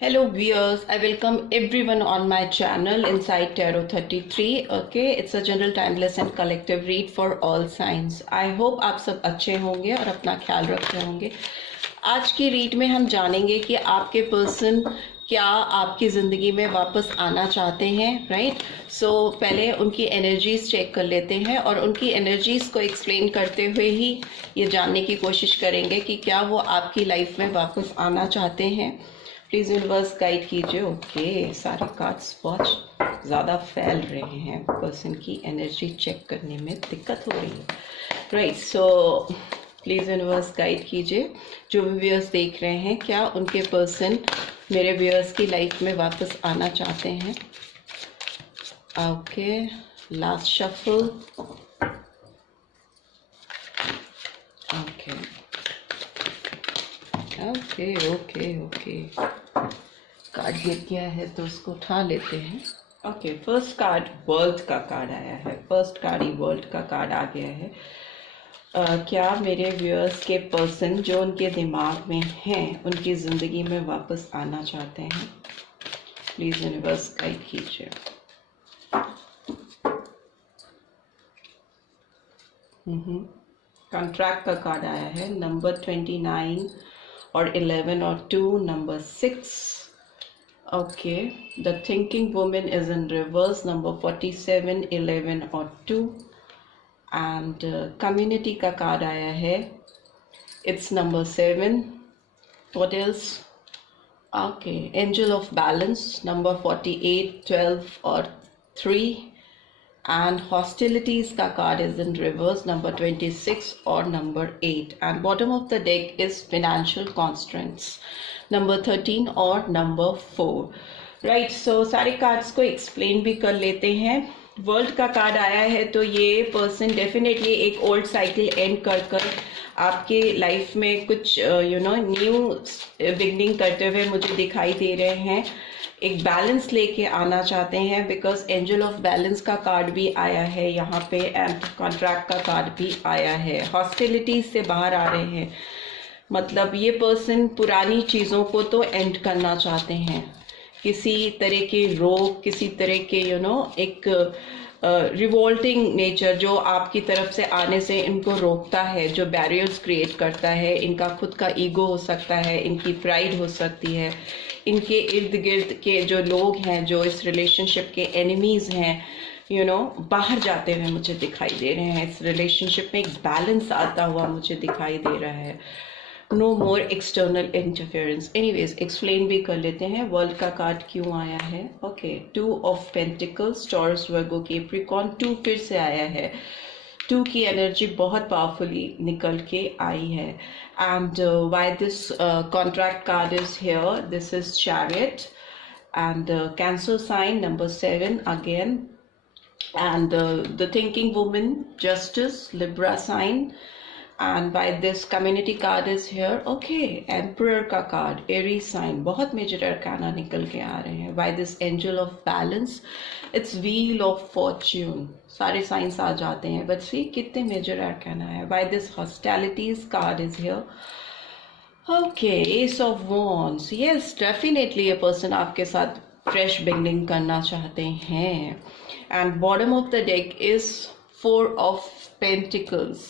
Hello viewers, I welcome everyone on my channel Inside Tarot 33. Okay, it's a general timeless and collective read for all signs. I hope आप सब अच्छे होंगे और अपना ख्याल रख रहे होंगे। आज की रीड में हम जानेंगे कि आपके पर्सन क्या आपकी ज़िंदगी में वापस आना चाहते हैं, राइट? सो पहले उनकी एनर्जीज चेक कर लेते हैं और उनकी एनर्जीज को एक्सप्लेन करते हुए ही ये जानने की कोशिश करेंगे कि क्या वो आपकी लाइफ में वापस आना चाहते हैं। प्लीज़ यूनिवर्स गाइड कीजिए। ओके, सारे कार्ड्स बहुत ज़्यादा फैल रहे हैं, पर्सन की एनर्जी चेक करने में दिक्कत हो रही है, right? So please universe guide कीजिए। जो भी व्यूअर्स देख रहे हैं, क्या उनके पर्सन मेरे व्यूअर्स की लाइफ में वापस आना चाहते हैं? Okay, last shuffle. Okay okay okay okay, card गिर गया है तो उसको उठा लेते हैं। ओके, फर्स्ट कार्ड वर्ल्ड का कार्ड आया है। फर्स्ट कार्ड ही वर्ल्ड का कार्ड आ गया है। क्या मेरे व्यूअर्स के पर्सन जो उनके दिमाग में हैं उनकी ज़िंदगी में वापस आना चाहते हैं? प्लीज़ यूनिवर्स गाइड कीजिए। कॉन्ट्रैक्ट का कार्ड आया है। नंबर 29 और 11 और 2, number 6। Okay, the thinking women is in reverse, number 47, 11 और 2। एंड कम्युनिटी का कार्ड आया है। It's number 7। What else? Okay, angel of balance, number 48, 12 और 3। and hostilities का card is in reverse, number 26 और number 8, and bottom of the deck is financial constraints, number 13 और number 4, right? So सारे cards को explain भी कर लेते हैं। वर्ल्ड का कार्ड आया है तो ये पर्सन डेफिनेटली एक ओल्ड साइकिल एंड कर आपके लाइफ में कुछ न्यू बिगनिंग करते हुए मुझे दिखाई दे रहे हैं। एक बैलेंस लेके आना चाहते हैं, बिकॉज एंजल ऑफ बैलेंस का कार्ड भी आया है यहाँ पे एंड कॉन्ट्रैक्ट का कार्ड भी आया है। हॉस्टिलिटीज से बाहर आ रहे हैं, मतलब ये पर्सन पुरानी चीज़ों को तो एंड करना चाहते हैं। किसी तरह के रोक, किसी तरह के एक रिवोल्टिंग नेचर जो आपकी तरफ से आने से इनको रोकता है, जो बैरियर्स क्रिएट करता है। इनका खुद का ईगो हो सकता है, इनकी प्राइड हो सकती है, इनके इर्द गिर्द के जो लोग हैं जो इस रिलेशनशिप के एनिमीज़ हैं बाहर जाते हुए मुझे दिखाई दे रहे हैं। इस रिलेशनशिप में एक बैलेंस आता हुआ मुझे दिखाई दे रहा है। नो मोर एक्सटर्नल इंटरफेरेंस। एनीवेज एक्सप्लेन भी कर लेते हैं वर्ल्ड का कार्ड क्यों आया है। Okay, 2 of pentacles, taurus, Virgo, Capricorn. 2 फिर से आया है। 2 की एनर्जी बहुत पावरफुली निकल के आई है। And why this contract card is here, this is chariot and cancer sign, number 7 again, and the thinking woman, justice, Libra sign, and by this community card is here. Okay, emperor का card, Aries sign, बहुत major arcana निकल के आ रहे हैं। by this angel of balance, it's wheel of fortune, सारे signs आ जाते हैं, but see कितने major arcana है। by this hostilities card is here. Okay, Ace of Wands, yes definitely a person आपके साथ फ्रेश बिगनिंग करना चाहते हैं। And bottom of the deck is 4 of pentacles.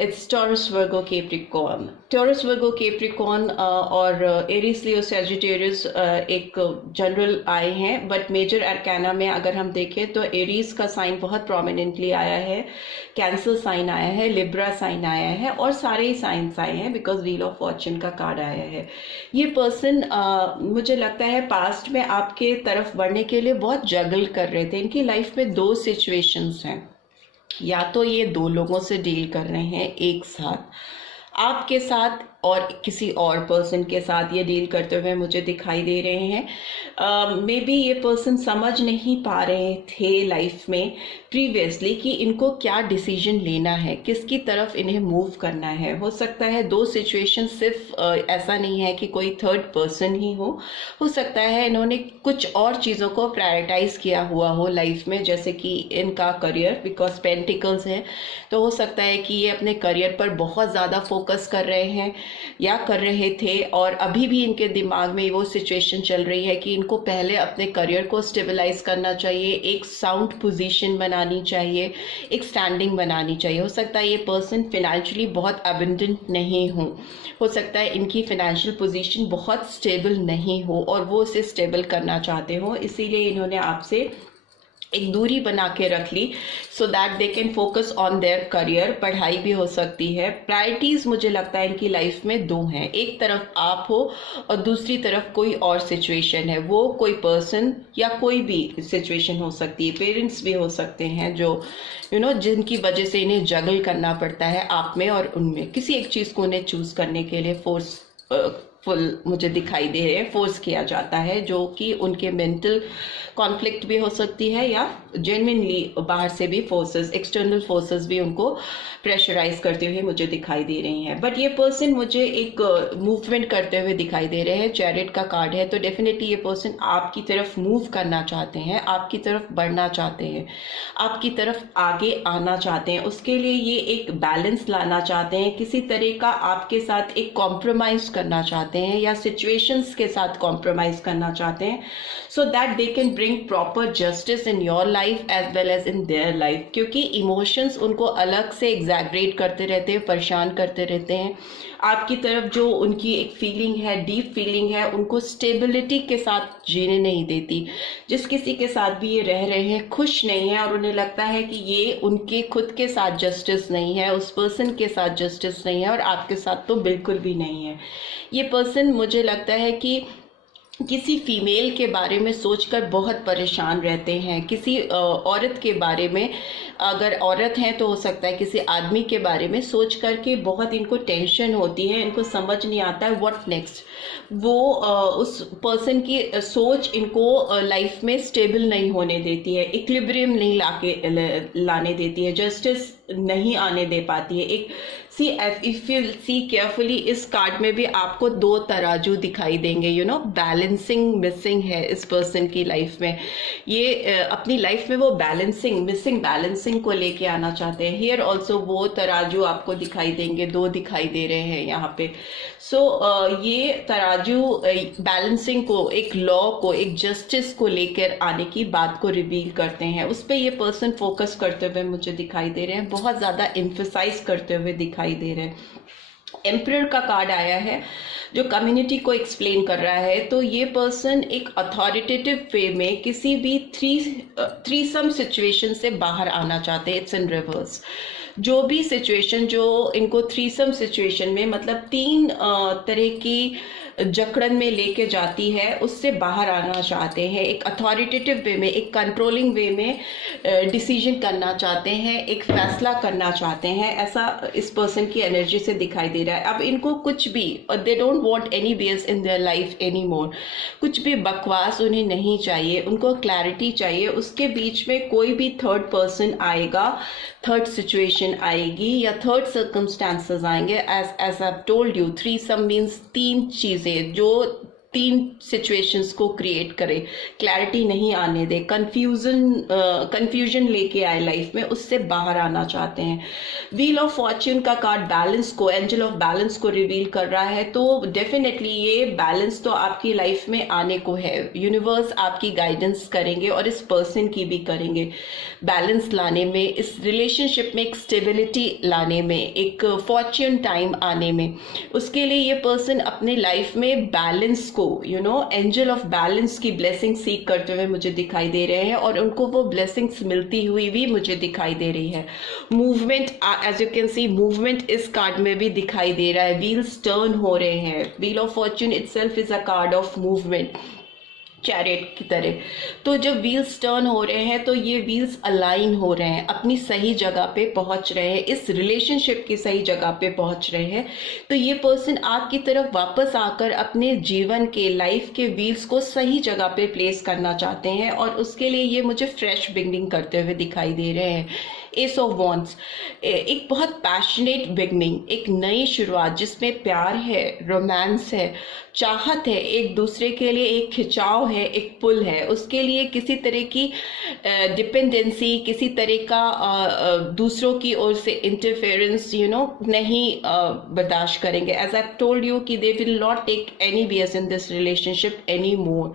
It's taurus, Virgo, Capricorn. Taurus, Virgo, Capricorn और Aries, लियो, Sagittarius एक general आए हैं, but major arcana में अगर हम देखें तो एरीज का साइन बहुत प्रोमिनेंटली आया है, कैंसर साइन आया है, लिब्रा साइन आया है और सारे ही साइंस आए हैं बिकॉज व्हील ऑफ फॉर्च्यून का कार्ड आया है। ये पर्सन मुझे लगता है पास्ट में आपके तरफ बढ़ने के लिए बहुत जगल कर रहे थे। इनकी लाइफ में 2 सिचुएशंस हैं, या तो ये 2 लोगों से डील कर रहे हैं एक साथ, आपके साथ और किसी और पर्सन के साथ ये डील करते हुए मुझे दिखाई दे रहे हैं। मे बी ये पर्सन समझ नहीं पा रहे थे लाइफ में प्रीवियसली कि इनको क्या डिसीजन लेना है, किसकी तरफ इन्हें मूव करना है। हो सकता है 2 सिचुएशन सिर्फ ऐसा नहीं है कि कोई थर्ड पर्सन ही हो सकता है इन्होंने कुछ और चीज़ों को प्रायोरिटाइज किया हुआ हो लाइफ में, जैसे कि इनका करियर, बिकॉज पेंटिकल्स है तो हो सकता है कि ये अपने करियर पर बहुत ज़्यादा फोकस कर रहे हैं। या कर रहे थे, और अभी भी इनके दिमाग में वो सिचुएशन चल रही है कि इनको पहले अपने करियर को स्टेबलाइज करना चाहिए, एक साउंड पोजीशन बनानी चाहिए, एक स्टैंडिंग बनानी चाहिए। हो सकता है ये पर्सन फिनेंशियली बहुत अबंडेंट नहीं हो सकता है इनकी फाइनेंशियल पोजीशन बहुत स्टेबल नहीं हो और वो उसे स्टेबल करना चाहते हो, इसीलिए इन्होंने आपसे एक दूरी बना के रख ली so that they can focus on their career. पढ़ाई भी हो सकती है। प्रायोरिटीज़ मुझे लगता है इनकी लाइफ में दो हैं, एक तरफ आप हो और दूसरी तरफ कोई और सिचुएशन है, वो कोई पर्सन या कोई भी सिचुएशन हो सकती है, पेरेंट्स भी हो सकते हैं जो जिनकी वजह से इन्हें जगल करना पड़ता है आप में और उनमें, किसी एक चीज़ को उन्हें चूज करने के लिए फुल मुझे दिखाई दे रहे हैं, फोर्स किया जाता है, जो कि उनके मेंटल कॉन्फ्लिक्ट भी हो सकती है या जेन्युइनली बाहर से भी फोर्सेस, एक्सटर्नल फोर्सेस भी उनको प्रेशराइज करते हुए मुझे दिखाई दे रही हैं। बट ये पर्सन मुझे एक मूवमेंट करते हुए दिखाई दे रहे हैं। चैरियट का कार्ड है, तो डेफिनेटली ये पर्सन आपकी तरफ मूव करना चाहते हैं, आपकी तरफ बढ़ना चाहते हैं, आपकी तरफ आगे आना चाहते हैं। उसके लिए ये एक बैलेंस लाना चाहते हैं, किसी तरह का आपके साथ एक कॉम्प्रोमाइज करना चाहते हैं या सिचुएशंस के साथ कॉम्प्रोमाइज करना चाहते हैं, so that they can bring proper justice in your life as well as in their life. क्योंकि इमोशंस उनको अलग से एग्जैगरेट करते रहते हैं, परेशान करते रहते हैं। आपकी तरफ जो उनकी एक फीलिंग है, डीप फीलिंग है, उनको स्टेबिलिटी के साथ जीने नहीं देती। जिस किसी के साथ भी ये रह रहे हैं खुश नहीं है और उन्हें लगता है कि ये उनके खुद के साथ जस्टिस नहीं है, उस पर्सन के साथ जस्टिस नहीं है और आपके साथ तो बिल्कुल भी नहीं है। ये पर्सन मुझे लगता है कि किसी फीमेल के बारे में सोचकर बहुत परेशान रहते हैं, किसी औरत के बारे में, अगर औरत हैं तो हो सकता है किसी आदमी के बारे में सोच करके बहुत इनको टेंशन होती है, इनको समझ नहीं आता है व्हाट नेक्स्ट। वो उस पर्सन की सोच इनको लाइफ में स्टेबल नहीं होने देती है, इक्विलिब्रियम नहीं लाने देती है, जस्टिस नहीं आने दे पाती है। एक इफ यू सी केयरफुली, इस कार्ड में भी आपको दो तराजू दिखाई देंगे, बैलेंसिंग मिसिंग है इस पर्सन की लाइफ में। ये अपनी लाइफ में वो मिसिंग बैलेंसिंग को लेके आना चाहते हैं। हियर ऑल्सो वो तराजू आपको दिखाई देंगे, दो दिखाई दे रहे हैं यहाँ पे। ये तराजू बैलेंसिंग को, एक लॉ को, एक जस्टिस को लेकर आने की बात को रिवील करते हैं। उस पर ये पर्सन फोकस करते हुए मुझे दिखाई दे रहे हैं, बहुत ज़्यादा एम्फसाइज करते हुए दिखाई दे रहे हैं। एम्परर का कार्ड आया है जो कम्युनिटी को एक्सप्लेन कर रहा है। तो ये पर्सन एक अथॉरिटेटिव वे में किसी भी थ्रीसम सिचुएशन से बाहर आना चाहते हैं। It's in reverse. जो भी सिचुएशन जो इनको थ्रीसम सिचुएशन में, मतलब तीन तरह की जकड़न में लेके जाती है, उससे बाहर आना चाहते हैं। एक अथॉरिटेटिव वे में, एक कंट्रोलिंग वे में डिसीजन करना चाहते हैं, एक फैसला करना चाहते हैं, ऐसा इस पर्सन की एनर्जी से दिखाई दे रहा है। अब इनको कुछ भी, they don't want any BS in their life any more, कुछ भी बकवास उन्हें नहीं चाहिए, उनको क्लैरिटी चाहिए। उसके बीच में कोई भी थर्ड पर्सन आएगा, थर्ड सिचुएशन आएगी या थर्ड सर्कमस्टांसेस आएंगे। As I told you, threesome means तीन चीजें जो तीन सिचुएशंस को क्रिएट करे, क्लैरिटी नहीं आने दे, कंफ्यूजन लेके आए लाइफ में, उससे बाहर आना चाहते हैं। व्हील ऑफ फॉर्च्यून का कार्ड बैलेंस को, एंजल ऑफ बैलेंस को रिवील कर रहा है। तो डेफिनेटली ये बैलेंस तो आपकी लाइफ में आने को है। यूनिवर्स आपकी गाइडेंस करेंगे और इस पर्सन की भी करेंगे, बैलेंस लाने में, इस रिलेशनशिप में एक स्टेबिलिटी लाने में, एक फॉर्च्यून टाइम आने में। उसके लिए ये पर्सन अपने लाइफ में बैलेंस को, एंजल ऑफ बैलेंस की ब्लेसिंग सीख करते हुए मुझे दिखाई दे रहे हैं और उनको वो ब्लेसिंग्स मिलती हुई भी मुझे दिखाई दे रही है। Movement, as you can see, movement इस कार्ड में भी दिखाई दे रहा है। व्हील्स टर्न हो रहे हैं। Wheel of Fortune itself is a card of movement, chariot की तरह। तो जब व्हील्स टर्न हो रहे हैं तो ये व्हील्स अलाइन हो रहे हैं, अपनी सही जगह पे पहुंच रहे हैं, इस रिलेशनशिप की सही जगह पे पहुंच रहे हैं। तो ये पर्सन आपकी तरफ वापस आकर अपने जीवन के, लाइफ के व्हील्स को सही जगह पे प्लेस करना चाहते हैं और उसके लिए ये मुझे फ्रेश बिगिनिंग करते हुए दिखाई दे रहे हैं। एस ऑफ वॉन्ड्स, एक बहुत पैशनेट बिगनिंग, एक नई शुरुआत जिसमें प्यार है, रोमांस है, चाहत है, एक दूसरे के लिए एक खिंचाव है, एक पुल है, उसके लिए किसी तरह की डिपेंडेंसी, किसी तरह का दूसरों की ओर से इंटरफेरेंस नहीं बर्दाश्त करेंगे. एज आई टोल्ड यू कि they will not take any BS in this relationship any more.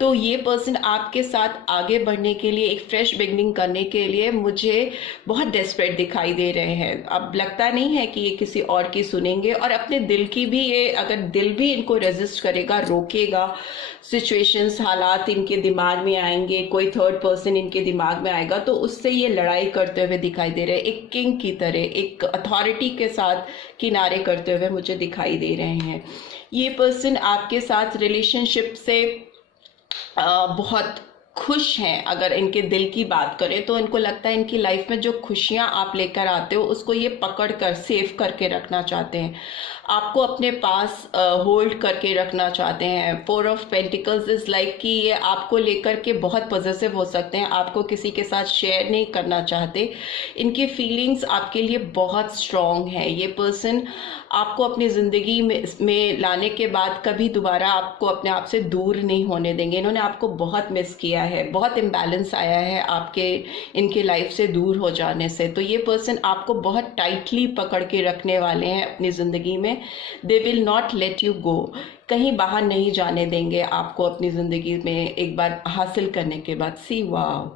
तो ये पर्सन आपके साथ आगे बढ़ने के लिए, एक फ्रेश बिगनिंग करने के लिए मुझे बहुत डेस्परेट दिखाई दे रहे हैं. अब लगता नहीं है कि ये किसी और की सुनेंगे, और अपने दिल की भी, ये अगर दिल भी इनको रेजिस्ट करेगा, रोकेगा, सिचुएशंस, हालात इनके दिमाग में आएंगे, कोई थर्ड पर्सन इनके दिमाग में आएगा, तो उससे ये लड़ाई करते हुए दिखाई दे रहे हैं. एक किंग की तरह, एक अथॉरिटी के साथ किनारे करते हुए मुझे दिखाई दे रहे हैं. ये पर्सन आपके साथ रिलेशनशिप से बहुत खुश हैं. अगर इनके दिल की बात करें तो इनको लगता है इनकी लाइफ में जो खुशियां आप लेकर आते हो उसको ये पकड़ कर सेव करके रखना चाहते हैं, आपको अपने पास होल्ड करके रखना चाहते हैं. 4 ऑफ पेंटिकल्स इज लाइक कि ये आपको लेकर के बहुत पॉजिटिव हो सकते हैं, आपको किसी के साथ शेयर नहीं करना चाहते. इनकी फीलिंग्स आपके लिए बहुत स्ट्रॉन्ग है. ये पर्सन आपको अपनी ज़िंदगी में लाने के बाद कभी दोबारा आपको अपने आप से दूर नहीं होने देंगे. इन्होंने आपको बहुत मिस किया है, बहुत इम्बैलेंस आया है आपके इनके लाइफ से दूर हो जाने से. तो ये पर्सन आपको बहुत टाइटली पकड़ के रखने वाले हैं अपनी ज़िंदगी में. दे विल नॉट लेट यू गो, कहीं बाहर नहीं जाने देंगे आपको अपनी ज़िंदगी में एक बार हासिल करने के बाद. सी वाओ,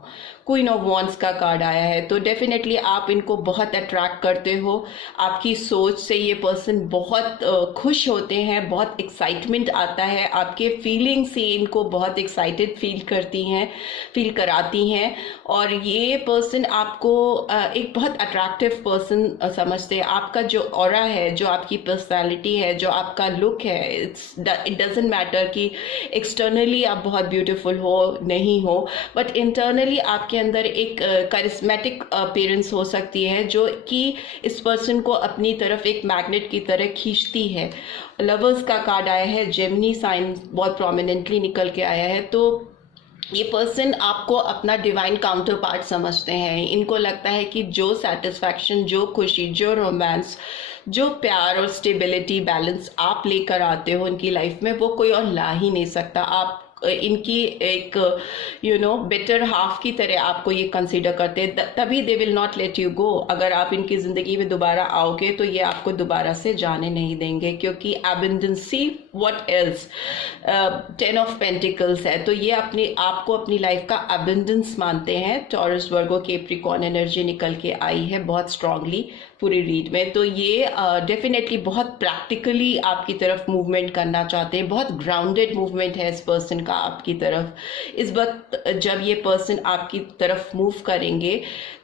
क्वीन ऑफ वॉन्ड्स का कार्ड आया है. तो डेफिनेटली आप इनको बहुत अट्रैक्ट करते हो. आपकी सोच से ये पर्सन बहुत खुश होते हैं, बहुत एक्साइटमेंट आता है, आपके फीलिंग्स से इनको बहुत एक्साइटेड फील कराती हैं. और ये पर्सन आपको एक बहुत अट्रैक्टिव पर्सन समझते हैं. आपका जो ऑरा है, जो आपकी पर्सनैलिटी है, जो आपका लुक है, इट डजेंट मैटर कि एक्सटर्नली आप बहुत ब्यूटीफुल हो नहीं हो, बट इंटरनली आपके अंदर एक करिस्मेटिक अपीयरेंस हो सकती है जो कि इस पर्सन को अपनी तरफ एक मैग्नेट की तरह खींचती है. लवर्स का कार्ड आया है, जेमिनी साइन बहुत प्रोमिनेंटली निकल के आया है. तो ये पर्सन आपको अपना डिवाइन काउंटर पार्ट समझते हैं. इनको लगता है कि जो सेटिस्फैक्शन, जो खुशी, जो रोमांस, जो प्यार और स्टेबिलिटी, बैलेंस आप लेकर आते हो इनकी लाइफ में, वो कोई और ला ही नहीं सकता. आप इनकी एक बेटर हाफ की तरह आपको ये कंसीडर करते हैं. तभी दे विल नॉट लेट यू गो. अगर आप इनकी ज़िंदगी में दोबारा आओगे तो ये आपको दोबारा से जाने नहीं देंगे, क्योंकि एबंडेंसी, व्हाट एल्स, 10 ऑफ पेंटिकल्स है. तो ये आपको अपनी लाइफ का एबंडेंस मानते हैं. टॉरस, वर्गो, कैप्रिकॉर्न एनर्जी निकल के आई है बहुत स्ट्रांगली पूरी रीड में. तो ये डेफिनेटली बहुत प्रैक्टिकली आपकी तरफ मूवमेंट करना चाहते हैं. बहुत ग्राउंडेड मूवमेंट है इस पर्सन का आपकी तरफ. इस वक्त जब ये पर्सन आपकी तरफ मूव करेंगे,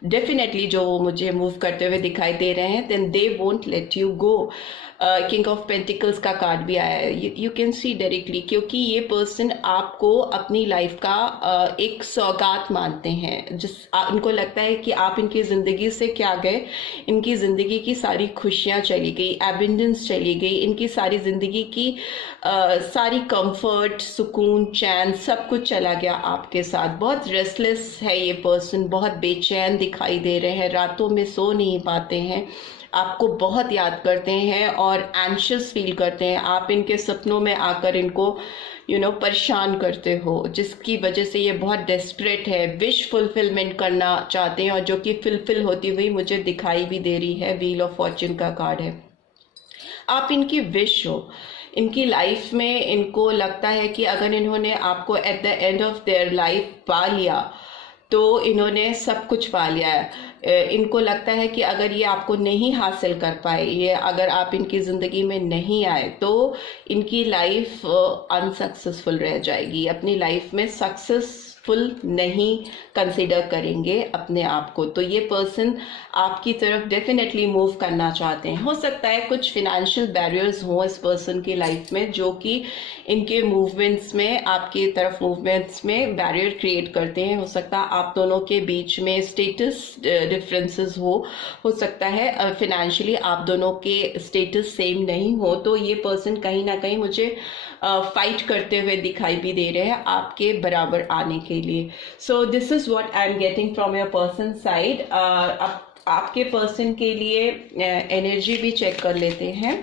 डेफिनेटली जो वो मुझे मूव करते हुए दिखाई दे रहे हैं, then they won't let you go. King of pentacles का कार्ड भी आया है. यू कैन सी डायरेक्टली, क्योंकि ये पर्सन आपको अपनी लाइफ का एक सौगात मानते हैं. इनको लगता है कि आप इनकी ज़िंदगी से क्या गए, इनकी ज़िंदगी की सारी खुशियाँ चली गई, एबंडेंस चली गई, इनकी सारी ज़िंदगी की सारी कंफर्ट, सुकून, चैन, सब कुछ चला गया आपके साथ. बहुत रेस्टलेस है ये पर्सन, बहुत बेचैन दिखाई दे रहे हैं, रातों में सो नहीं पाते हैं, आपको बहुत याद करते हैं और एंशियस फील करते हैं. आप इनके सपनों में आकर इनको परेशान करते हो, जिसकी वजह से ये बहुत डेस्परेट है, विश फुलफिलमेंट करना चाहते हैं, और जो कि फुलफिल होती हुई मुझे दिखाई भी दे रही है. व्हील ऑफ फॉर्च्यून का कार्ड है. आप इनकी विश हो. इनकी लाइफ में इनको लगता है कि अगर इन्होंने आपको at the end of their life पा लिया तो इन्होंने सब कुछ पा लिया है. इनको लगता है कि अगर ये आपको नहीं हासिल कर पाए, ये अगर आप इनकी ज़िंदगी में नहीं आए, तो इनकी लाइफ अनसक्सेसफुल रह जाएगी. अपनी लाइफ में सक्सेसफुल नहीं कंसीडर करेंगे अपने आप को. तो ये पर्सन आपकी तरफ डेफिनेटली मूव करना चाहते हैं. हो सकता है कुछ फिनेंशियल बैरियर्स हों इस पर्सन की लाइफ में, जो कि इनके मूवमेंट्स में, आपकी तरफ मूवमेंट्स में बैरियर क्रिएट करते हैं. हो सकता है आप दोनों के बीच में स्टेटस डिफरेंसेस हो सकता है फिनेंशियली आप दोनों के स्टेटस सेम नहीं हो. तो ये पर्सन कहीं ना कहीं मुझे फाइट करते हुए दिखाई भी दे रहे हैं आपके बराबर आने के के लिए. So this is what I am getting from your person side. आपके पर्सन के लिए एनर्जी भी चेक कर लेते हैं,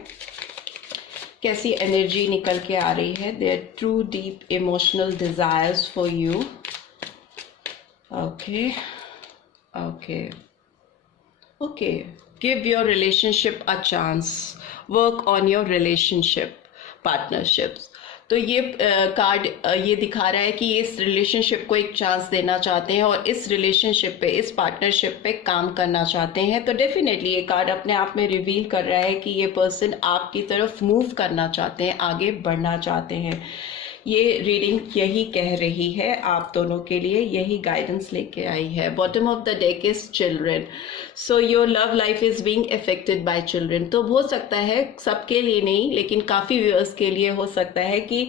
कैसी एनर्जी निकल के आ रही है. Their true deep emotional desires for you. Okay okay okay. Give your relationship a chance. Work on your relationship partnerships. तो ये कार्ड ये दिखा रहा है कि ये इस रिलेशनशिप को एक चांस देना चाहते हैं और इस रिलेशनशिप पे, इस पार्टनरशिप पे काम करना चाहते हैं. तो डेफिनेटली ये कार्ड अपने आप में रिवील कर रहा है कि ये पर्सन आपकी तरफ मूव करना चाहते हैं, आगे बढ़ना चाहते हैं. ये रीडिंग यही कह रही है, आप दोनों के लिए यही गाइडेंस लेके आई है. Bottom of the deck is children. So your love life is being affected by children. तो हो सकता है सबके लिए नहीं, लेकिन काफ़ी व्यूअर्स के लिए हो सकता है कि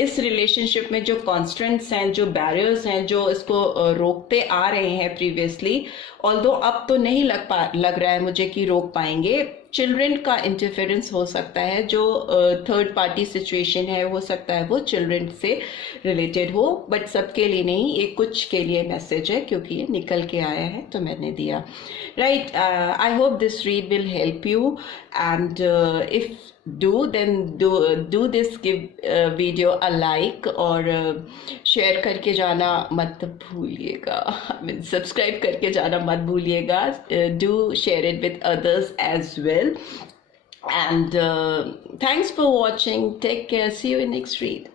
इस रिलेशनशिप में जो कॉन्स्टेंट्स हैं, जो बैरियर्स हैं, जो इसको रोकते आ रहे हैं प्रीवियसली, ऑल्दो अब तो नहीं लग रहा है मुझे कि रोक पाएंगे. चिल्ड्रन का इंटरफेरेंस हो सकता है, जो थर्ड पार्टी सिचुएशन है हो सकता है वो चिल्ड्रन से रिलेटेड हो, बट सबके लिए नहीं, ये कुछ के लिए मैसेज है क्योंकि ये निकल के आया है तो मैंने दिया. Right. I hope this read will help you and if do this, give video a like और शेयर करके जाना मत भूलिएगा. सब्सक्राइब करके जाना मत भूलिएगा. Do share it with others as well. And thanks for watching. Take care. See you in next read.